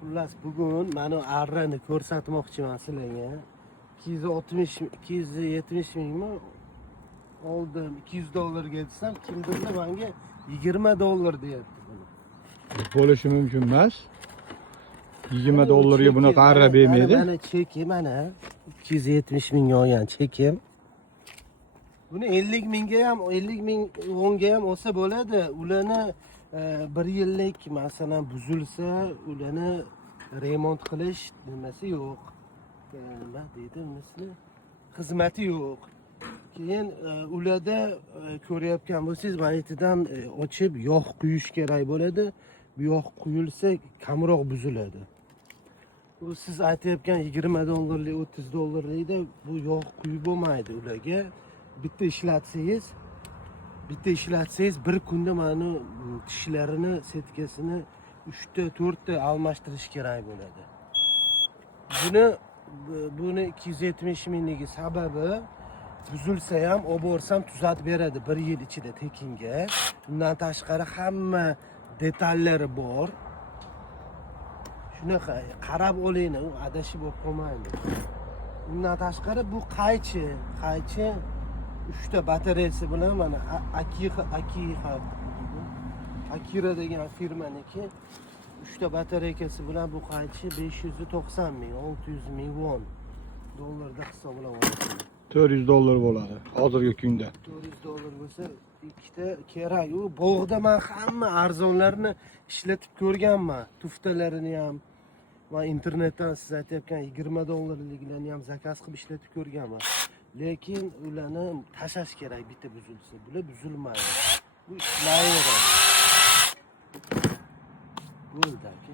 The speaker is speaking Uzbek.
Xullas, bugun mana arrani ko'rsatmoqchiman sizlarga. 270 mingmi? Oldim. $200 desam, kimdir menga $20 deyapti buni. Bo'lishi mumkin emas. $20 ga bunaqa arra bermaydi. Mana cheki mana 270 mingga olgan chekim. Buni 50 mingga ham, 50 ming wonga ham olsa bo'ladi. Ularni 1 yillik masalan buzilsa, ularni remont qilish nimasi yo'q. Nima deydi unisini? Xizmati yo'q. Keyin ularda ko'rayotgan bo'lsangiz, mayitidan ochib yog' quyish kerak bo'ladi. Bu yog' quyilsa kamroq buziladi. Bu siz aytayotgan $20lik, $30likda bu yog' quyib bo'lmaydi ularga. Bitta ishlatsangiz bir kunda mana tishlarini, setkasini 3 ta 4 ta almashtirish kerak bo'ladi. Buni 270 mingligi sababi buzilsa ham olib borsam tuzatib beradi 1 yil ichida tekinga. Undan tashqari hamma detallari bor. Shunaqa qarab oling, u adashib bo'lib qolmaydi. Undan tashqari bu qaychi 3 ta batareyasi bilan mana Akira degan firmaniki 3 ta batareykasi bilan bu qaychi 590 ming, 600 ming won dollarda hisoblab olasiz. $400 bo'ladi hozirgi kunda. $400 bo'lsa, ikkita kerak. U bog'da men hamma arzonlarni ishlatib ko'rganman. Tuftalarini ham va internetdan siz aytayotgan $20liklarni ham zakaz qilib ishlatib ko'rganman. Lekin ularni tashlash kerak, bitta buzilsa. Bular buzilmaydi. Bu ishlayveradi. Bo'ldi aka.